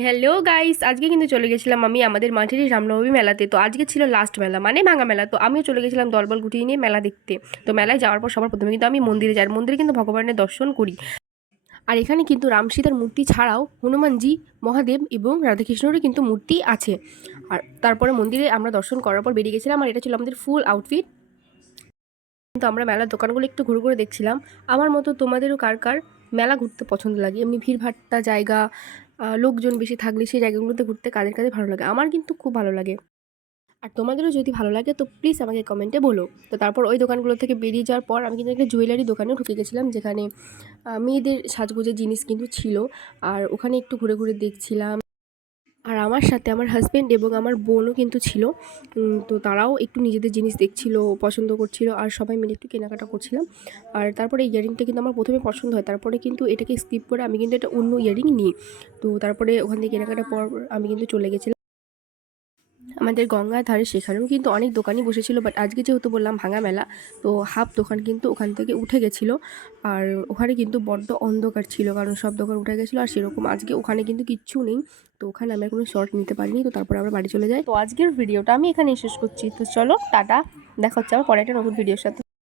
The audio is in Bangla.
হ্যালো গাইস, আজকে কিন্তু চলে গেছিলাম আমি আমাদের মাঠের রামনবমী মেলাতে। তো আজকে ছিল লাস্ট মেলা, মানে ভাঙা মেলা। তো আমিও চলে গেছিলাম দলবল গুটিয়ে নিয়ে মেলা দেখতে। তো মেলায় যাওয়ার পর সবার প্রথমে কিন্তু আমি মন্দিরে যাই, মন্দিরে কিন্তু ভগবানের দর্শন করি। আর এখানে কিন্তু রাম সীতার মূর্তি ছাড়াও হনুমানজি, মহাদেব এবং রাধাকৃষ্ণেরও কিন্তু মূর্তি আছে। আর তারপরে মন্দিরে আমরা দর্শন করার পর বেরিয়ে গেছিলাম, আর এটা ছিল আমাদের ফুল আউটফিট। কিন্তু আমরা মেলার দোকানগুলো একটু ঘুরে ঘুরে দেখছিলাম। আমার মতো তোমাদেরও কার কার মেলা ঘুরতে পছন্দ লাগে, এমনি ভিড়ভাট্টা জায়গা, লোকজন বেশি থাকলে সেই জায়গাগুলোতে ঘুরতে কাদের কাদের ভালো লাগে? আমার কিন্তু খুব ভালো লাগে। আর তোমাদেরও যদি ভালো লাগে তো প্লিজ আমাকে কমেন্টে বলো। তো তারপর ওই দোকানগুলো থেকে বেরিয়ে যাওয়ার পর আমি কিন্তু একটা জুয়েলারি দোকানেও ঢুকে গেছিলাম, যেখানে মেয়েদের সাজগোজের জিনিস কিন্তু ছিল। আর ওখানে একটু ঘুরে ঘুরে দেখছিলাম। আর আমার সাথে আমার হাজব্যান্ড এবং আমার বোনও কিন্তু ছিল। তো তারাও একটু নিজেদের জিনিস দেখছিল, পছন্দ করছিল, আর সবাই মিলে একটু কেনাকাটা করছিলাম। আর তারপরে এই ইয়ারিংটা কিন্তু আমার প্রথমে পছন্দ হয়, তারপরে কিন্তু এটাকে স্কিপ করে আমি কিন্তু একটা অন্য ইয়ারিং নিই। তো তারপরে ওখান থেকে কেনাকাটার পর আমি কিন্তু চলে গেছিলাম আমাদের গঙ্গার ধারে, সেখানেও কিন্তু অনেক দোকানই বসেছিল। বাট আজকে যেহেতু বললাম ভাঙা মেলা, তো হাফ দোকান কিন্তু ওখান থেকে উঠে গেছিলো। আর ওখানে কিন্তু বড্ড অন্ধকার ছিল, কারণ সব দোকান উঠে গেছিলো। আর সেরকম আজকে ওখানে কিন্তু কিচ্ছু নেই। তো ওখানে আমি কোনো শর্ট নিতে পারিনি। তো তারপরে আমরা বাড়ি চলে যাই। তো আজকের ভিডিওটা আমি এখানেই শেষ করছি। তো চলো টাটা, দেখা হচ্ছে আমার পরে একটা নতুন ভিডিওর সাথে।